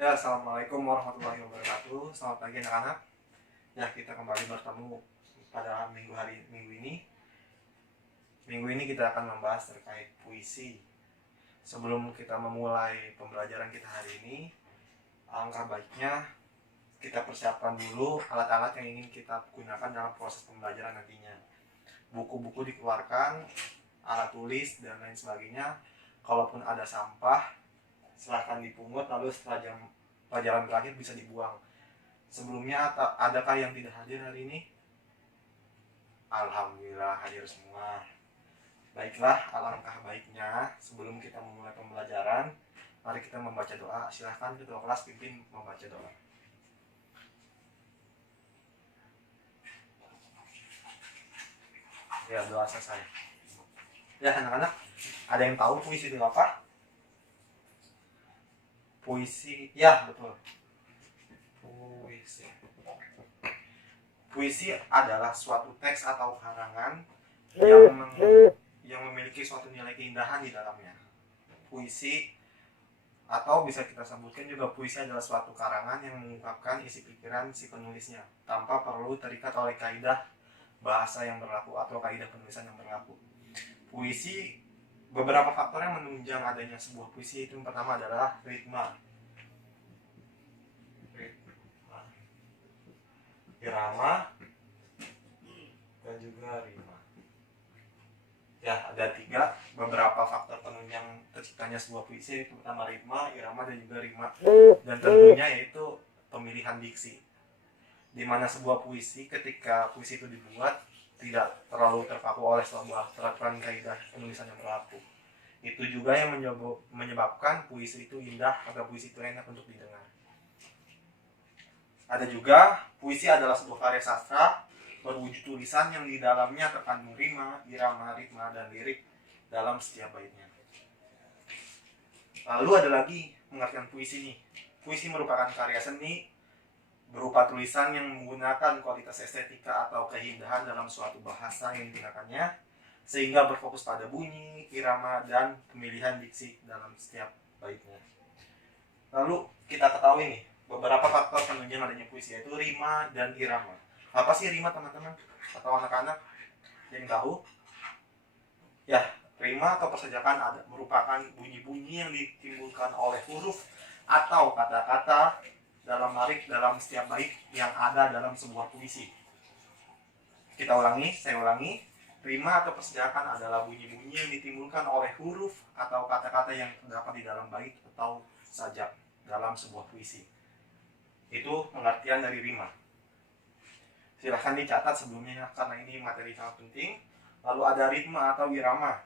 Ya, assalamualaikum warahmatullahi wabarakatuh. Selamat pagi anak-anak. Ya, kita kembali bertemu pada minggu ini. Minggu ini kita akan membahas terkait puisi. Sebelum kita memulai pembelajaran kita hari ini, alangkah baiknya kita persiapkan dulu alat-alat yang ingin kita gunakan dalam proses pembelajaran nantinya. Buku-buku dikeluarkan, alat tulis dan lain sebagainya. Kalaupun ada sampah, silahkan dipungut, lalu setelah jam pelajaran berakhir bisa dibuang. Sebelumnya adakah yang tidak hadir hari ini? Alhamdulillah hadir semua. Baiklah, alangkah baiknya sebelum kita memulai pembelajaran, mari kita membaca doa. Silahkan ketua kelas pimpin membaca doa. Ya, doa selesai. Ya, anak-anak, ada yang tahu puisi itu apa? Puisi, ya betul. Puisi adalah suatu teks atau karangan yang memiliki suatu nilai keindahan di dalamnya. Puisi atau bisa kita sebutkan juga puisi adalah suatu karangan yang mengungkapkan isi pikiran si penulisnya tanpa perlu terikat oleh kaidah bahasa yang berlaku atau kaidah penulisan yang berlaku. Puisi, beberapa faktor yang menunjang adanya sebuah puisi itu yang pertama adalah ritma, irama, dan juga rima. Ya, ada beberapa faktor penunjang terciptanya sebuah puisi, yaitu pertama ritma, irama, dan juga rima. Dan tentunya yaitu pemilihan diksi, di mana sebuah puisi ketika puisi itu dibuat tidak terlalu terpaku oleh sebuah peraturan kaidah penulisan yang berlaku. Itu juga yang menyebabkan puisi itu indah agar puisi itu enak untuk didengar. Ada juga puisi adalah sebuah karya sastra berwujud tulisan yang di dalamnya terkandung rima, irama, ritma, dan lirik dalam setiap baitnya. Lalu ada lagi pengertian puisi nih. Puisi merupakan karya seni berupa tulisan yang menggunakan kualitas estetika atau keindahan dalam suatu bahasa yang digunakannya, sehingga berfokus pada bunyi, irama, dan pemilihan diksi dalam setiap baitnya. Lalu kita ketahui nih beberapa faktor penunjang adanya puisi, yaitu rima dan irama. Apa sih rima, teman-teman atau anak-anak yang tahu? Ya, rima atau persajakan merupakan bunyi-bunyi yang ditimbulkan oleh huruf atau kata-kata dalam lirik dalam setiap bait yang ada dalam sebuah puisi. Saya ulangi. Rima atau persajakan adalah bunyi-bunyi yang ditimbulkan oleh huruf atau kata-kata yang terdapat di dalam bait atau sajak dalam sebuah puisi. Itu pengertian dari rima. Silahkan dicatat sebelumnya karena ini materi sangat penting. Lalu ada ritma atau irama.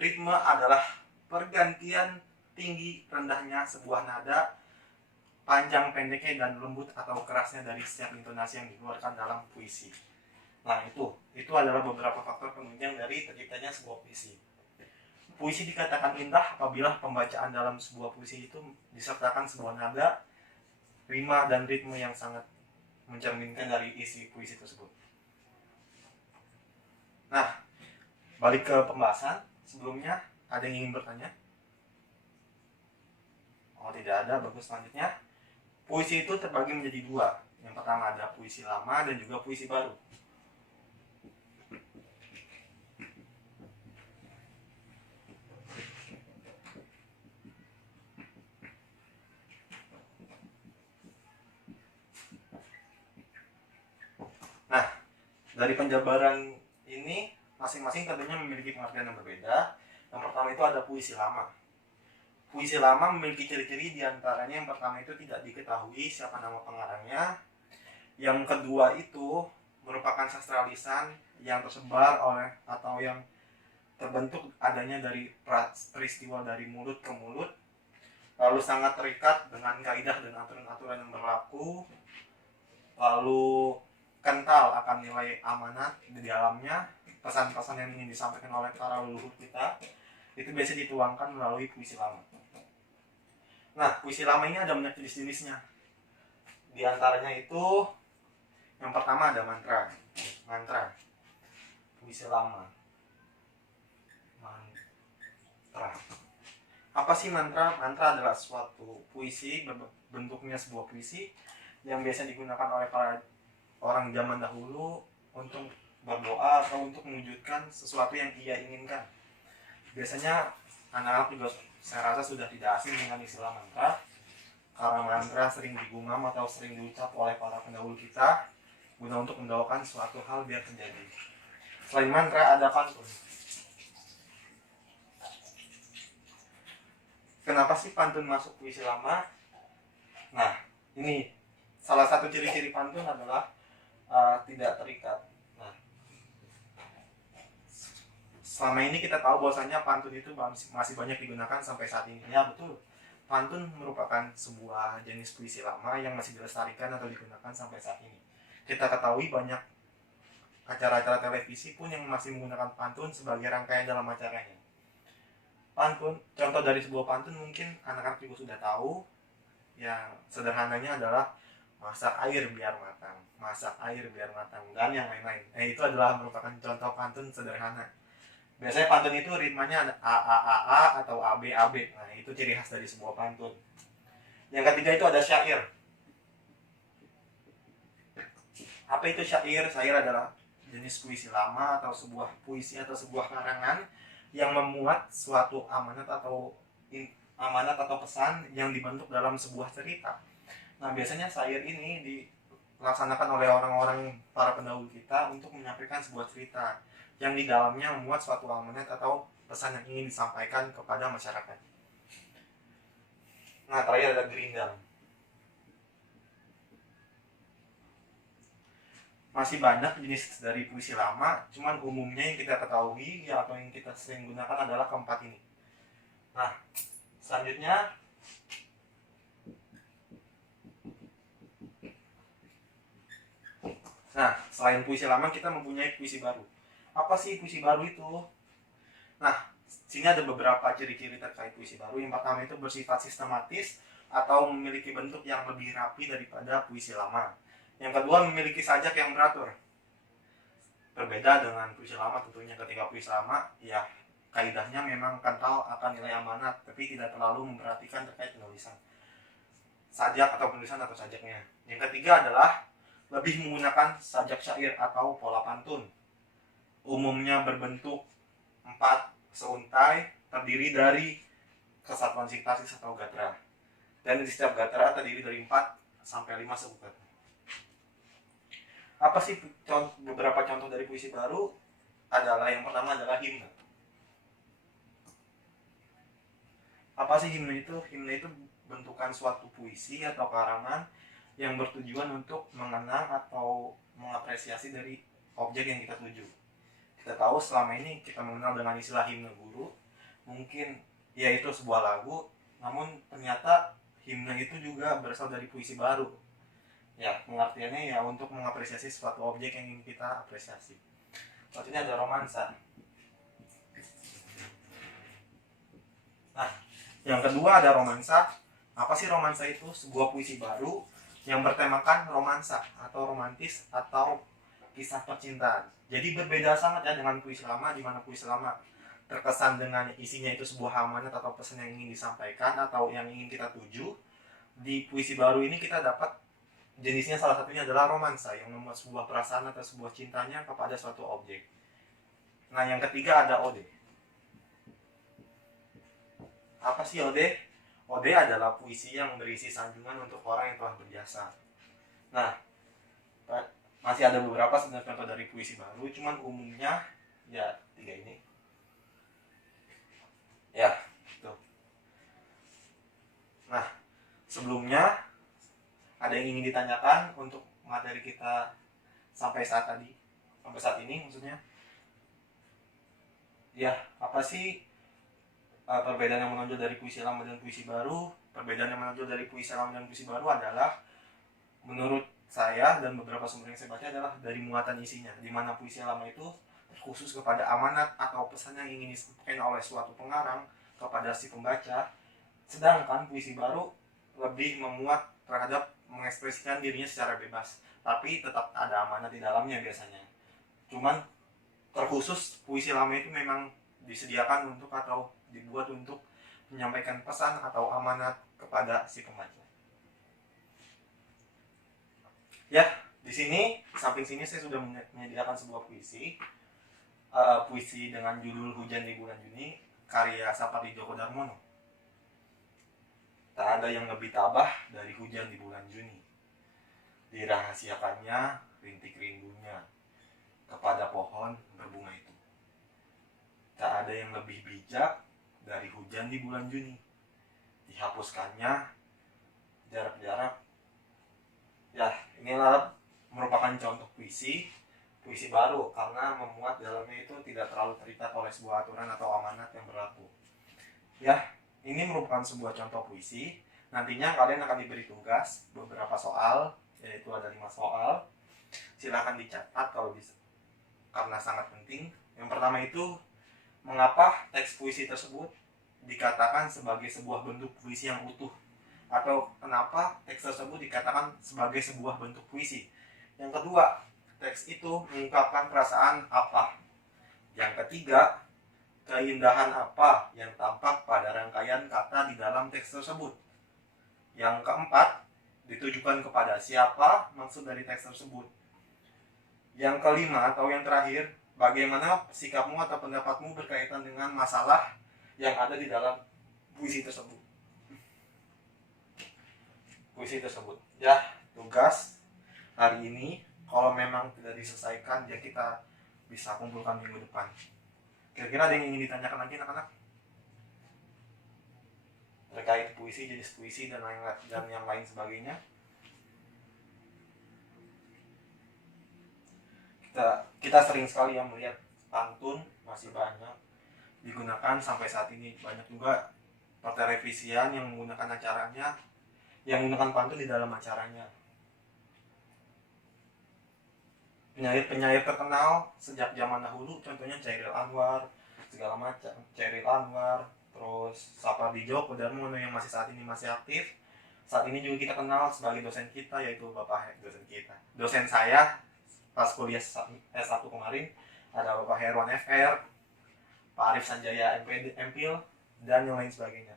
Ritma adalah pergantian tinggi rendahnya sebuah nada, panjang pendeknya, dan lembut atau kerasnya dari setiap intonasi yang dikeluarkan dalam puisi. Nah, itu adalah beberapa faktor penunjang dari terciptanya sebuah puisi. Puisi dikatakan indah apabila pembacaan dalam sebuah puisi itu disertakan sebuah nada, rima, dan ritme yang sangat mencerminkan dari isi puisi tersebut. Nah, balik ke pembahasan. Sebelumnya, ada yang ingin bertanya? Oh, tidak ada. Bagus. Selanjutnya, puisi itu terbagi menjadi dua. Yang pertama ada puisi lama dan juga puisi baru. Nah, dari penjabaran ini masing-masing tentunya memiliki pengertian yang berbeda. Yang pertama itu ada puisi lama. Puisi lama memiliki ciri-ciri, diantaranya yang pertama itu tidak diketahui siapa nama pengarangnya. Yang kedua itu merupakan sastra lisan yang tersebar oleh atau yang terbentuk adanya dari peristiwa dari mulut ke mulut, lalu sangat terikat dengan kaidah dan aturan-aturan yang berlaku, lalu kental akan nilai amanat di dalamnya, pesan-pesan yang ingin disampaikan oleh para leluhur kita, itu biasa dituangkan melalui puisi lama. Nah, puisi lama ini ada banyak jenis-jenisnya. Di antaranya itu yang pertama ada mantra. Puisi lama. Mantra. Apa sih mantra? Mantra adalah suatu puisi, bentuknya sebuah puisi yang biasa digunakan oleh para orang zaman dahulu untuk berdoa atau untuk mewujudkan sesuatu yang ia inginkan. Biasanya anak-anak juga saya rasa sudah tidak asing dengan istilah mantra, karena mantra sering digumam atau sering diucap oleh para pendahulu kita guna untuk mendoakan suatu hal biar terjadi. Selain mantra ada pantun. Kenapa sih pantun masuk puisi lama? Nah, ini salah satu ciri-ciri pantun adalah tidak terikat. Nah, selama ini kita tahu bahwasanya pantun itu masih banyak digunakan sampai saat ini. Ya betul, pantun merupakan sebuah jenis puisi lama yang masih dilestarikan atau digunakan sampai saat ini. Kita ketahui banyak acara-acara televisi pun yang masih menggunakan pantun sebagai rangkaian dalam acaranya. Pantun, contoh dari sebuah pantun mungkin anak-anak juga sudah tahu, yang sederhananya adalah masak air biar matang, masak air biar matang, dan yang lain-lain. Itu adalah merupakan contoh pantun sederhana. Biasanya pantun itu ritmanya ada a a a a atau a b a b. Nah, itu ciri khas dari sebuah pantun. Yang ketiga itu ada syair. Apa itu syair? Syair adalah jenis puisi lama atau sebuah puisi atau sebuah karangan yang memuat suatu amanat atau pesan yang dibentuk dalam sebuah cerita. Nah, biasanya syair ini dilaksanakan oleh orang-orang para pendahulu kita untuk menyampaikan sebuah cerita yang di dalamnya memuat suatu amanat atau pesan yang ingin disampaikan kepada masyarakat. Nah, terakhir ada gerindang. Masih banyak jenis dari puisi lama, cuman umumnya yang kita ketahui ya, atau yang kita sering gunakan adalah keempat ini. Nah, selanjutnya selain puisi lama kita mempunyai puisi baru. Apa sih puisi baru itu? Nah, sini ada beberapa ciri-ciri terkait puisi baru. Yang pertama itu bersifat sistematis atau memiliki bentuk yang lebih rapi daripada puisi lama. Yang kedua, memiliki sajak yang beratur. Berbeda dengan puisi lama tentunya. Ketika puisi lama, ya kaidahnya memang kental akan nilai amanat, tapi tidak terlalu memperhatikan terkait penulisan sajak atau penulisan atau sajaknya. Yang ketiga adalah lebih menggunakan sajak syair atau pola pantun. Umumnya berbentuk 4 seuntai, terdiri dari kesatuan sintaksis atau gatra. Dan di setiap gatra terdiri dari 4 sampai 5 subbab. Apa sih beberapa contoh dari puisi baru? Adalah yang pertama adalah himne. Apa sih himne itu? Himne itu bentukan suatu puisi atau karangan yang bertujuan untuk mengenang atau mengapresiasi dari objek yang kita tuju. Kita tahu selama ini kita mengenal dengan istilah himne guru, mungkin yaitu sebuah lagu, namun ternyata himne itu juga berasal dari puisi baru. Ya, pengertiannya ya untuk mengapresiasi suatu objek yang ingin kita apresiasi. Selanjutnya ada romansa. Nah, yang kedua ada romansa. Apa sih romansa itu? Sebuah puisi baru yang bertemakan romansa atau romantis atau kisah percintaan. Jadi berbeda sangat ya dengan puisi lama, di mana puisi lama terkesan dengan isinya itu sebuah amanat atau pesan yang ingin disampaikan atau yang ingin kita tuju. Di puisi baru ini kita dapat jenisnya, salah satunya adalah romansa yang memuat sebuah perasaan atau sebuah cintanya kepada suatu objek. Nah, yang ketiga ada ode. Apa sih ode? Ode adalah puisi yang berisi sanjungan untuk orang yang telah berjasa. Nah, masih ada beberapa sebenarnya contoh dari puisi baru, cuman umumnya ya 3 ini. Ya, tuh. Nah, sebelumnya ada yang ingin ditanyakan untuk materi kita sampai saat ini maksudnya? Ya, apa sih perbedaan yang menonjol dari puisi lama dan puisi baru? Perbedaan yang menonjol dari puisi lama dan puisi baru adalah, menurut saya dan beberapa sumber yang saya baca, adalah dari muatan isinya, di mana puisi lama itu khusus kepada amanat atau pesan yang ingin disampaikan oleh suatu pengarang kepada si pembaca, sedangkan puisi baru lebih memuat terhadap mengekspresikan dirinya secara bebas, tapi tetap ada amanat di dalamnya biasanya. Cuman terkhusus puisi lama itu memang disediakan untuk atau dibuat untuk menyampaikan pesan atau amanat kepada si pembaca. Ya, di sini samping sini saya sudah menyediakan sebuah puisi, puisi dengan judul Hujan di Bulan Juni, karya Sapardi Djoko Darmono. Tak ada yang lebih tabah dari hujan di bulan Juni, dirahasiakannya rintik rindunya kepada pohon berbunga itu. Tak ada yang lebih bijak dari hujan di bulan Juni, dihapuskannya jarak-jarak. Ya, inilah merupakan contoh puisi baru karena memuat dalamnya itu tidak terlalu terikat oleh sebuah aturan atau amanat yang berlaku. Ya, ini merupakan sebuah contoh puisi. Nantinya kalian akan diberi tugas beberapa soal, yaitu ada 5 soal. Silakan dicatat kalau bisa, karena sangat penting. Yang pertama itu, mengapa teks puisi tersebut dikatakan sebagai sebuah bentuk puisi yang utuh, atau kenapa teks tersebut dikatakan sebagai sebuah bentuk puisi. Yang kedua, teks itu mengungkapkan perasaan apa. Yang ketiga, keindahan apa yang tampak pada rangkaian kata di dalam teks tersebut. Yang keempat, ditujukan kepada siapa maksud dari teks tersebut. Yang kelima atau yang terakhir, bagaimana sikapmu atau pendapatmu berkaitan dengan masalah yang ada di dalam puisi tersebut. Ya, tugas hari ini kalau memang tidak diselesaikan, ya kita bisa kumpulkan minggu depan. Kira-kira ada yang ingin ditanyakan lagi anak-anak? Terkait puisi, jenis puisi dan yang lain sebagainya. Kita sering sekali yang melihat pantun masih banyak digunakan sampai saat ini. Banyak juga pertelevisian yang menggunakan acaranya, yang menggunakan pantun di dalam acaranya. Penyair-penyair terkenal sejak zaman dahulu, contohnya Chairil Anwar, segala macam. Chairil Anwar, terus Sapardi Djoko Darmono yang masih saat ini masih aktif. Saat ini juga kita kenal sebagai dosen kita, yaitu dosen saya pas kuliah S1 kemarin, ada Bapak Herwan FR, Pak Arif Sanjaya MPhil, dan yang lain sebagainya.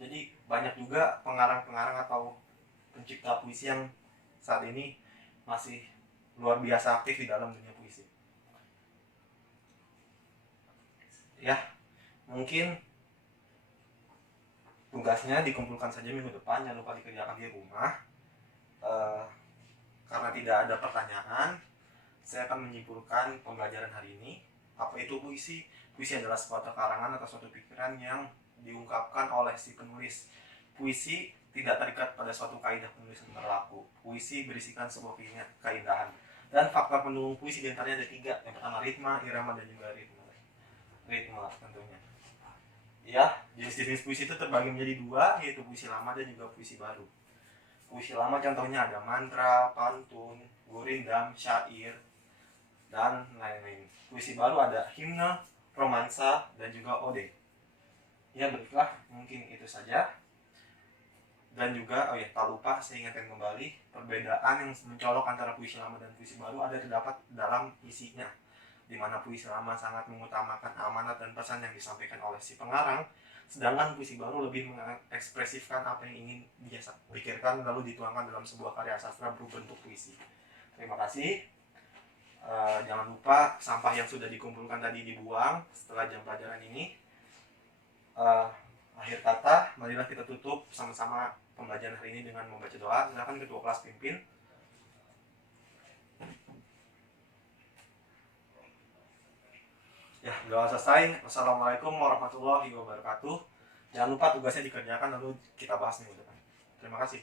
Jadi banyak juga pengarang-pengarang atau pencipta puisi yang saat ini masih luar biasa aktif di dalam dunia puisi. Ya, mungkin tugasnya dikumpulkan saja minggu depan, jangan lupa dikerjakan di rumah. Karena tidak ada pertanyaan, saya akan menyimpulkan pembelajaran hari ini. Apa itu puisi? Puisi adalah suatu karangan atau suatu pikiran yang diungkapkan oleh si penulis. Puisi tidak terikat pada suatu kaidah penulisan berlaku. Puisi berisikan sebuah keindahan. Dan faktor pendukung puisi diantaranya ada 3. Yang pertama ritma, irama, dan juga ritma tentunya. Ya, jenis-jenis puisi itu terbagi menjadi 2, yaitu puisi lama dan juga puisi baru. Puisi lama contohnya ada mantra, pantun, gurindam, syair, dan lain-lain. Puisi baru ada himne, romansa, dan juga ode. Ya, baiklah, mungkin itu saja. Dan juga, tak lupa saya ingatkan kembali, perbedaan yang mencolok antara puisi lama dan puisi baru ada terdapat dalam isinya, di mana puisi lama sangat mengutamakan amanat dan pesan yang disampaikan oleh si pengarang, sedangkan puisi baru lebih mengekspresifkan apa yang ingin dia pikirkan lalu dituangkan dalam sebuah karya sastra berbentuk puisi. Terima kasih. Jangan lupa sampah yang sudah dikumpulkan tadi dibuang setelah jam pelajaran ini. Akhir kata, marilah kita tutup sama-sama pembelajaran hari ini dengan membaca doa. Silakan ketua kelas pimpin. Ya, doa selesai. Wassalamualaikum warahmatullahi wabarakatuh. Jangan lupa tugasnya dikerjakan lalu kita bahas minggu depan. Terima kasih.